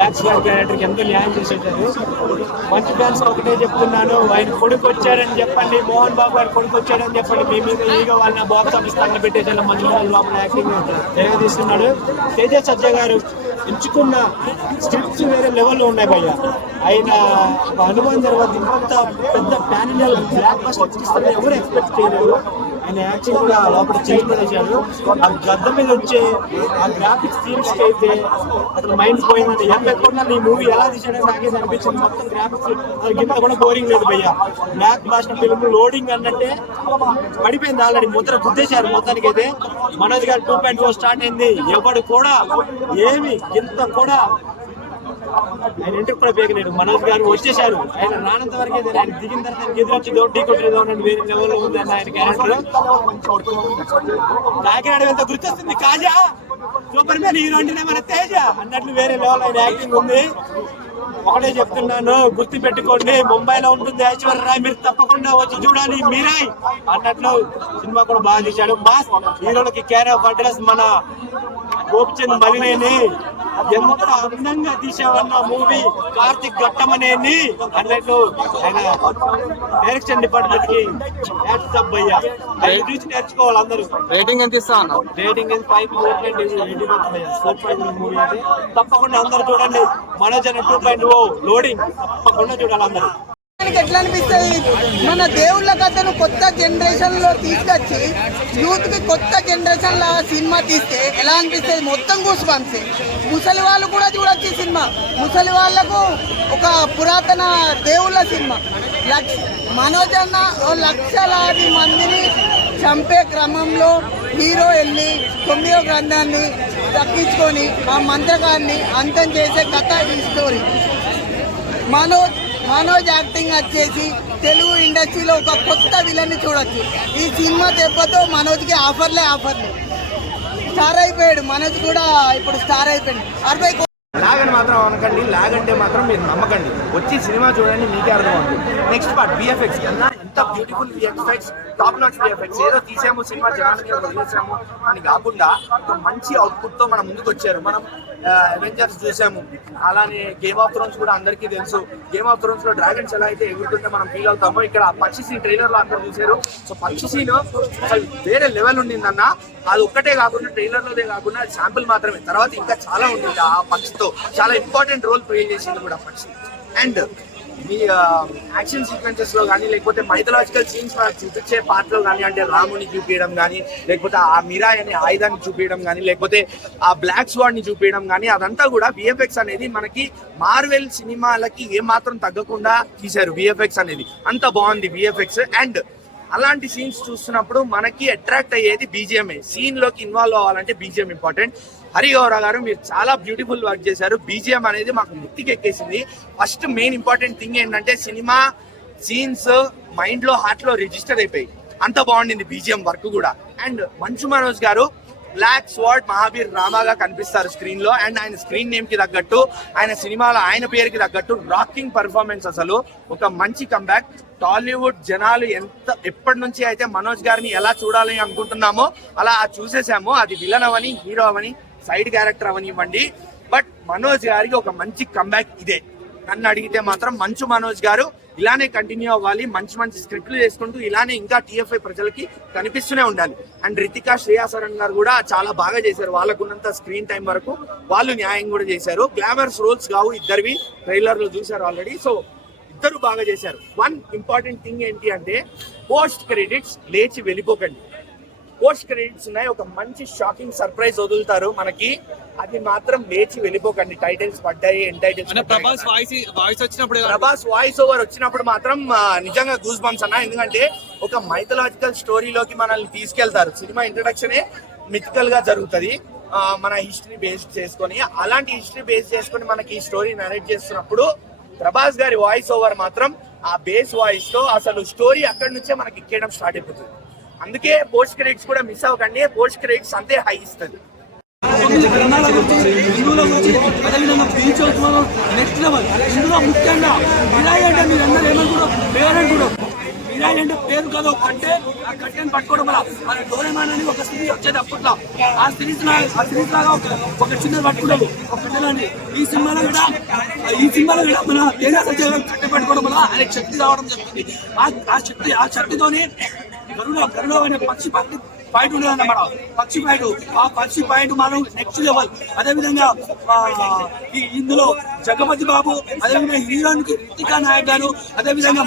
Fans క్యారెక్టర్కి ఎంతో న్యాయం చేసేటారు. మంచి ఫ్యాన్స్ ఒకటే చెప్తున్నాను, ఆయన కొడుకు వచ్చాడని చెప్పండి, మోహన్ బాబు గారు కొడుకు వచ్చాడని చెప్పండి. మీ మీద ఈగ వాళ్ళ బాక్స్ ఆఫీస్ తగ్గ పెట్టేసాను. మంచి లోపల యాక్టింగ్ తెలియజేస్తున్నాడు. తేజ సజ్జ గారు ఎంచుకున్న స్క్రిప్ట్స్ వేరే లెవెల్లో ఉన్నాయి భయ్య. ఆయన అనుభవం తర్వాత ఇంత పెద్ద ప్యాన్ ఇండియా బ్లాక్ బస్టర్ ఇస్తారని ఎవరు ఎక్స్పెక్ట్ చేయలేదు. ఆయన యాక్టింగ్ కూడా లోపల చేంజ్ చేశాడు. ఆ గద్ద మీద వచ్చే ఆ గ్రాఫిక్స్ థీమ్స్ అయితే అతను మైండ్ పోయిందండి. ఎక్కడ ఈ మూవీ ఎలా తీసాడని నాకే అనిపించింది. మొత్తం గ్రాఫిక్స్ గింత కూడా బోరింగ్ లేదు భయ్య. బ్లాక్ బస్టర్ ఫిల్మ్ లోడింగ్ అన్నట్టే పడిపోయింది. ఆల్రెడీ ముద్ర గుద్దేశారు మొత్తానికి. అయితే మనోజ్ గారు 2.0 స్టార్ట్ అయింది. ఎవడు కూడా ఏమి ఇంత కూడా ఆయన ఇంటికి కూడా పేగలేడు. మనోజ్ గారు వచ్చేసారు. ఆయన రానంత వరకే ఆయన దిగిన తర్వాత ఎదురొచ్చి ఢీ కొట్టేదో వేరే లెవెల్లో ఉంది అన్న ఆయన క్యారెక్టర్. కాకినాడ వెళ్తే గుర్తొస్తుంది కాజా, సూపర్ మ్యాన్ హీరో అంటేనే మన తేజ అన్నట్లు వేరే లెవెల్ ఆయన యాక్టింగ్ ఉంది. ఒకటే చెప్తున్నాను, గుర్తు పెట్టుకోండి, ముంబైలో ఉంటుంది ఐశ్వర్య రాయ్, మీరు తప్పకుండా వచ్చి చూడాలి మీరాయ్ అన్నట్లు సినిమా కూడా బాగా తీశాడు. మాస్ హీరోలకి కేర్ ఆఫ్ అడ్రస్ మన గోపిచంద్ మలినేని ఎంత అందంగా తీసావన్న మూవీ. కార్తిక్ ఘట్టమనేని అన్నట్లు ఆయన డైరెక్షన్ డిపార్ట్మెంట్ కి నేర్చుకోవాలి అందరూ. రేటింగ్ ఎంత ఇస్తా అన్న? రేటింగ్ 5 మూవీ అయితే తప్పకుండా అందరూ చూడండి. మనోజ్ అనే 2.0 లోడింగ్ తప్పకుండా చూడాలి అందరూ. ఎట్లా అనిపిస్తుంది, మన దేవుళ్ళ కథను కొత్త జనరేషన్ లో తీసుకొచ్చి యూత్ కి కొత్త జనరేషన్ లో సినిమా తీస్తే ఎలా అనిపిస్తుంది? మొత్తం కూసుబంప్స్. ముసలి వాళ్ళు కూడా చూడొచ్చు సినిమా. ముసలి వాళ్లకు ఒక పురాతన దేవుళ్ళ సినిమా. మనోజ్ అన్న లక్షలాది మందిని చంపే క్రమంలో హీరో వెళ్ళి 9వ గ్రంథాన్ని దక్కించుకొని ఆ మంత్రగాన్ని అంతం చేసే కథ ఈ స్టోరీ. మనోజ్ యాక్టింగ్ వచ్చేసి తెలుగు ఇండస్ట్రీలో ఒక కొత్త విలన్ని చూడొచ్చు. ఈ సినిమా దెబ్బతో మనోజ్కి ఆఫర్లే స్టార్ అయిపోయాడు. మనోజ్ కూడా ఇప్పుడు స్టార్ అయిపోయాడు. 60 లాగ్ అని మాత్రం అనకండి, లాగ్ అంటే మాత్రం మీరు నమ్మకండి. వచ్చి సినిమా చూడండి, మీకే అర్థమవుతుంది. నెక్స్ట్ పార్ట్ విఎఫ్ఎక్స్ కన్నా ఎంత beautiful VFX, top notch VFX. ఏదో తీసాము సినిమా జనానికి వదిలేసాము అని కాకుండా ఒక మంచి అవుట్పుట్ తో మనం ముందుకు వచ్చారు. మనం అవెంజర్స్ చూసాము, అలానే గేమ్ ఆఫ్ థ్రోన్స్ కూడా అందరికీ తెలుసు. గేమ్ ఆఫ్ థ్రోన్స్ లో డ్రాగన్స్ ఎలా అయితే ఎగురుతుంటే మనం ఫీల్ అవుతామో, ఇక్కడ పక్షి సీన్ ట్రైలర్ లో అందరూ చూసారు. సో పక్షి సీన్ అసలు వేరే లెవెల్ ఉండిందన్న. అది ఒక్కటే కాకుండా ట్రైలర్ లోదే కాకుండా అది శాంపుల్ మాత్రమే. తర్వాత ఇంకా చాలా ఉండింది. ఆ పక్షితో చాలా ఇంపార్టెంట్ రోల్ ప్లే చేసింది కూడా పక్షి. అండ్ మీ యాక్షన్ సీక్వెన్సెస్ లో కానీ, లేకపోతే మైథలాజికల్ సీన్స్ చూపించే పార్ట్ లో కానీ, అంటే రాముని చూపించడం కానీ, లేకపోతే ఆ మిరాయ్ అనే ఆయుధాన్ని చూపించడం కానీ, లేకపోతే ఆ బ్లాక్ స్వాడ్ ని చూపించడం కానీ, అదంతా కూడా విఎఫ్ఎక్స్ అనేది మనకి మార్వెల్ సినిమాలకి ఏమాత్రం తగ్గకుండా తీశారు. విఎఫ్ఎక్స్ అనేది అంత బాగుంది విఎఫ్ఎక్స్. అండ్ అలాంటి సీన్స్ చూస్తున్నప్పుడు మనకి అట్రాక్ట్ అయ్యేది బీజిఎంఏ. సీన్ లోకి ఇన్వాల్వ్ అవ్వాలంటే బీజిఎం ఇంపార్టెంట్. హరిగౌర గారు మీరు చాలా బ్యూటిఫుల్ వర్క్ చేశారు. బీజిఎం అనేది మాకు నెత్తికి ఎక్కేసింది. ఫస్ట్ మెయిన్ ఇంపార్టెంట్ థింగ్ ఏంటంటే సినిమా సీన్స్ మైండ్ లో, హార్ట్ లో రిజిస్టర్ అయిపోయి అంత బాగుండింది బీజిఎం వర్క్ కూడా. అండ్ మంచు మనోజ్ గారు బ్లాక్ స్వార్డ్ మహావీర్ రామాగా కనిపిస్తారు స్క్రీన్ లో. అండ్ ఆయన స్క్రీన్ నేమ్ కి తగ్గట్టు, ఆయన సినిమాలో ఆయన పేరుకి తగ్గట్టు రాకింగ్ పర్ఫార్మెన్స్. అసలు ఒక మంచి కంబ్యాక్. టాలీవుడ్ జనాలు ఎప్పటి నుంచి అయితే మనోజ్ గారిని ఎలా చూడాలి అనుకుంటున్నామో అలా చూసేసాము. అది విలన్ అవని, హీరో అవని, సైడ్ క్యారెక్టర్ అవనివ్వండి, బట్ మనోజ్ గారికి ఒక మంచి కంబ్యాక్ ఇదే. నన్ను అడిగితే మాత్రం మంచు మనోజ్ గారు ఇలానే కంటిన్యూ అవ్వాలి. మంచి మంచి స్క్రిప్ట్లు చేసుకుంటూ ఇలానే ఇంకా టీఎఫ్ఐ ప్రజలకి కనిపిస్తూనే ఉండాలి. అండ్ రితికా, శ్రేయా సరన్ గారు కూడా చాలా బాగా చేశారు. వాళ్ళకున్నంత స్క్రీన్ టైం వరకు వాళ్ళు న్యాయం కూడా చేశారు. గ్లామర్స్ రోల్స్ కావు ఇద్దరివి, ట్రైలర్ లో చూశారు ఆల్రెడీ. సో ఇద్దరు బాగా చేశారు. వన్ ఇంపార్టెంట్ థింగ్ ఏంటి అంటే పోస్ట్ క్రెడిట్స్ లేచి వెళ్ళిపోకండి. పోస్ట్ క్రెడిట్స్ ఉన్నాయి, ఒక మంచి షాకింగ్ సర్ప్రైజ్ వదులుతారు మనకి. అది మాత్రం లేచి వెళ్ళిపోకండి. టైటిల్స్ పడ్డాయి, end titles. Prabhas voice over వచ్చినప్పుడు మాత్రం నిజంగా గూస్ బంప్స్ అన్న. ఎందుకంటే ఒక మైథలాజికల్ స్టోరీలోకి మనల్ని తీసుకెళ్తారు. సినిమా ఇంట్రడక్షనే మిథికల్ గా జరుగుతుంది, మన హిస్టరీ బేస్ చేసుకొని. అలాంటి హిస్టరీ బేస్ చేసుకొని మనకి ఈ స్టోరీ నరేట్ చేస్తున్నప్పుడు ప్రభాస్ గారి వాయిస్ ఓవర్ మాత్రం ఆ బేస్ వాయిస్ తో అసలు స్టోరీ అక్కడి నుంచే మనకి ఎక్కేయడం స్టార్ట్ అయిపోతుంది. అందుకే పోస్ట్ క్రెడిట్స్ కూడా మిస్ అవ్వకండి. పోస్ట్ క్రెడిట్స్ అంతే హై ఇస్తుంది. నెక్స్ట్ లెవెల్ ఇందులో ముఖ్యంగా వినాయ్ అంటే మీరు అందరూ ఏమనుకుంటారు, మిరాయి అంటే పేరు కదా ఒక కట్టే, ఆ కట్టెని పట్టుకోవడం వల్ల మన డోరేమాన్ అని ఒక సిరీస్ వచ్చేది అప్పట్లో. ఆ సిరీస్ లాగా ఒక చిన్న పట్టుకున్నాడు ఒక పిల్లలని. ఈ సినిమాలో కూడా మన తేజ సత్యాగ్రహం కట్టె పట్టుకోవడం వల్ల ఆయనకి శక్తి రావడం జరుగుతుంది. ఆ శక్తితోనే గరుడ అనే పక్షి పాయింట్ ఉండదు అన్నమాట. పక్షి పాయింట్, ఆ పక్షి పాయింట్ మనం నెక్స్ట్ లెవెల్. అదేవిధంగా ఇందులో జగపతి బాబు, అదేవిధంగా హీరోయిన్ కి రితికా నాయక్ గారు, అదేవిధంగా